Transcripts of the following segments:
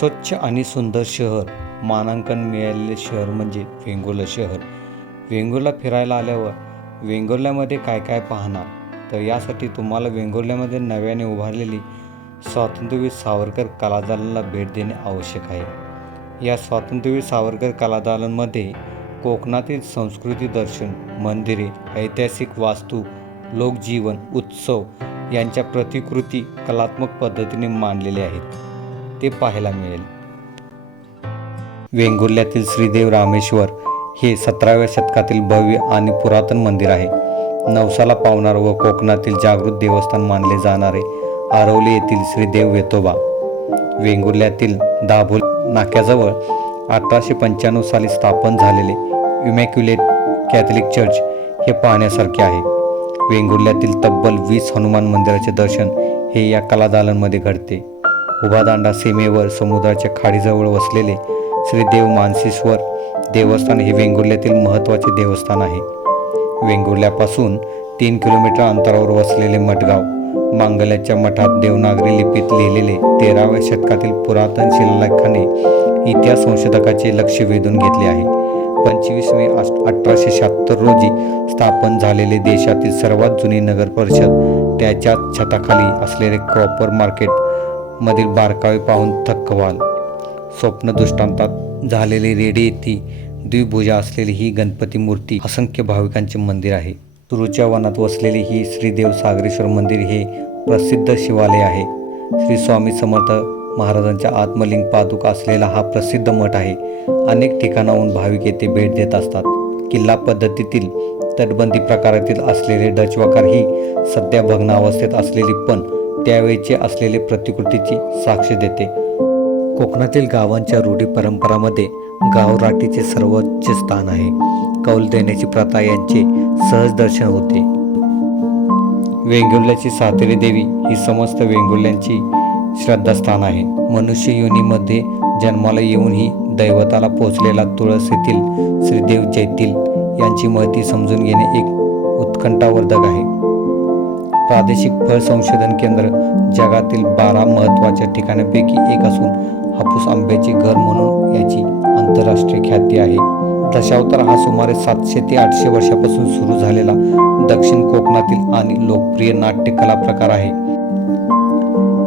स्वच्छ आणि सुंदर शहर. मानांकन मिळालेले शहर म्हणजे वेंगुर्ला शहर. वेंगुर्ला फिरायला आल्यावर वेंगुर्ल्यामध्ये काय काय पाहणार? तर यासाठी तुम्हाला वेंगुर्ल्यामध्ये नव्याने उभारलेली स्वातंत्र्यवीर सावरकर कलादालनाला भेट देणे आवश्यक आहे. या स्वातंत्र्यवीर सावरकर कलादालनमध्ये कोकणातील संस्कृती दर्शन मंदिरे ऐतिहासिक वास्तू लोकजीवन उत्सव यांच्या प्रतिकृती कलात्मक पद्धतीने मांडलेले आहेत. ते पाहायला मिळेल. वेंगुर्ल्यातील श्रीदेव रामेश्वर हे सतराव्या शतकातील भव्य आणि पुरातन मंदिर आहे. नवसाला पावणार व कोकणातील जागृत देवस्थान मानले जाणारे आरवली येथील श्रीदेव वेतोबा. वेंगुर्ल्यातील दाभोल नाक्याजवळ अठराशे पंच्याण्णव साली स्थापन झालेले इमॅक्युलेट कॅथलिक चर्च हे पाहण्यासारखे आहे. वेंगुर्ल्यातील तब्बल वीस हनुमान मंदिराचे दर्शन हे या कलादालनमध्ये घडते. उभादांडा सीमेवर समुद्राच्या खाडीजवळ वसलेले श्री देव मानसेश्वर देवस्थान हे वेंगुर्ल्यातील महत्त्वाचे देवस्थान आहे. वेंगुर्ल्यापासून तीन किलोमीटर अंतरावर वसलेले मठगाव मांगल्याच्या मठात देवनागरी लिपीत लिहिलेले तेराव्या शतकातील पुरातन शिलालेखाने इतिहास संशोधकाचे लक्ष वेधून घेतले आहे. पंचवीस मे अठराशे शहात्तर रोजी स्थापन झालेले देशातील सर्वात जुनी नगर परिषद त्याच्याच छताखाली असलेले क्रॉपर मार्केट मधील बारकावे पाहून थक्क व्हाल स्वप्न दृष्टांतात झालेली रेडी येथे द्विभुजा असलेली ही गणपती मूर्ती असंख्य भाविकांचे मंदिर आहे. सुरूच्या वनात वसलेले ही श्रीदेव सागरेश्वर मंदिर हे प्रसिद्ध शिवालय आहे. श्री स्वामी समर्थ महाराजांच्या आत्मलिंग पादुका असलेला हा प्रसिद्ध मठ आहे. अनेक ठिकाणाहून भाविक येथे भेट देत असतात. किल्ला पद्धतीतील तटबंदी प्रकारातील असलेले डचवाकार ही सध्या भग्नावस्थेत असलेली पण त्यावेळचे असलेले प्रतिकृतीची साक्ष देते. कोकणातील गावांच्या रूढी परंपरामध्ये गावराटीचे सर्वोच्च स्थान आहे. कौल देण्याची प्रथा यांचे सहज दर्शन होते. वेंगुर्ल्याची सातेरी देवी ही समस्त वेंगुर्ल्यांची श्रद्धास्थान आहे. मनुष्य योनीमध्ये जन्माला येऊनही दैवताला पोचलेला तुळस येथील श्रीदेव जैतील यांची महती समजून घेणे एक उत्कंठावर्धक आहे. प्रादेशिक फळ संशोधन केंद्र जगातील बारा महत्त्वाच्या ठिकाणांपैकी एक असून हापूस आंब्याचे घर म्हणून याची आंतरराष्ट्रीय ख्याती आहे. दशावतार हा सुमारे सातशे ते आठशे वर्षापासून सुरू झालेला दक्षिण कोकणातील आणि लोकप्रिय नाट्यकला प्रकार आहे.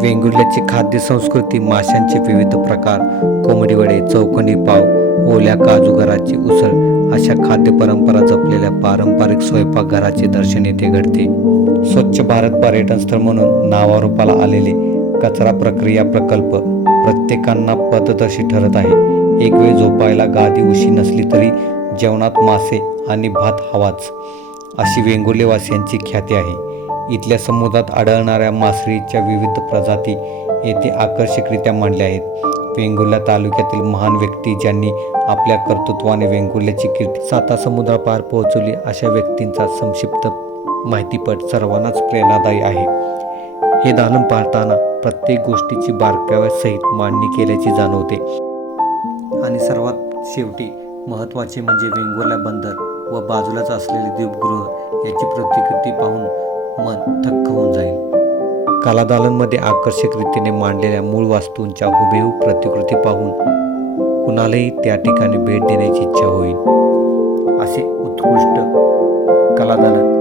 वेंगुर्ल्याची खाद्य संस्कृती माशांचे विविध प्रकार कोंबडीवडे चौकणी पाव ओल्या काजूगराची उसळ. अशा खाद्य परंपरा जपलेल्या पारंपरिक स्वयंपाकघराचे दर्शन येथे घडते. स्वच्छ भारत पर्यटन स्थळ म्हणून नावारूपाला आलेले कचरा प्रक्रिया प्रकल्प प्रत्येकांना पथदर्शी ठरत आहे. एक वेळ झोपायला गादी उशी नसली तरी जेवणात मासे आणि भात हवाच. अशी वेंगुर्लेवासियांची ख्याती आहे. इथल्या समुद्रात आढळणाऱ्या मासळीच्या विविध प्रजाती येथे आकर्षकरित्या मांडल्या आहेत. वेंगुर्ला तालुक्यातील महान व्यक्ती ज्यांनी आपल्या कर्तृत्वाने वेंगुर्ल्याची कीर्ती साता समुद्रापार पोहोचवली अशा व्यक्तींचा संक्षिप्त माहितीपट सर्वांनाच प्रेरणादायी आहे. हे दालन पाहताना प्रत्येक गोष्टीची बारकाव्यासहित मांडणी केल्याची जाणवते. आणि सर्वात शेवटी महत्त्वाचे म्हणजे वेंगुर्ला बंदर व बाजूलाच असलेले दीपगृह याची प्रतिकृती पाहून मन थक्क होऊन जाईल. कलादालनमध्ये आकर्षक रीतीने मांडलेल्या मूळ वास्तूंच्या हुबेहूब प्रतिकृती पाहून कुणालाही त्या ठिकाणी भेट देण्याची इच्छा होईल. असे उत्कृष्ट कलादालन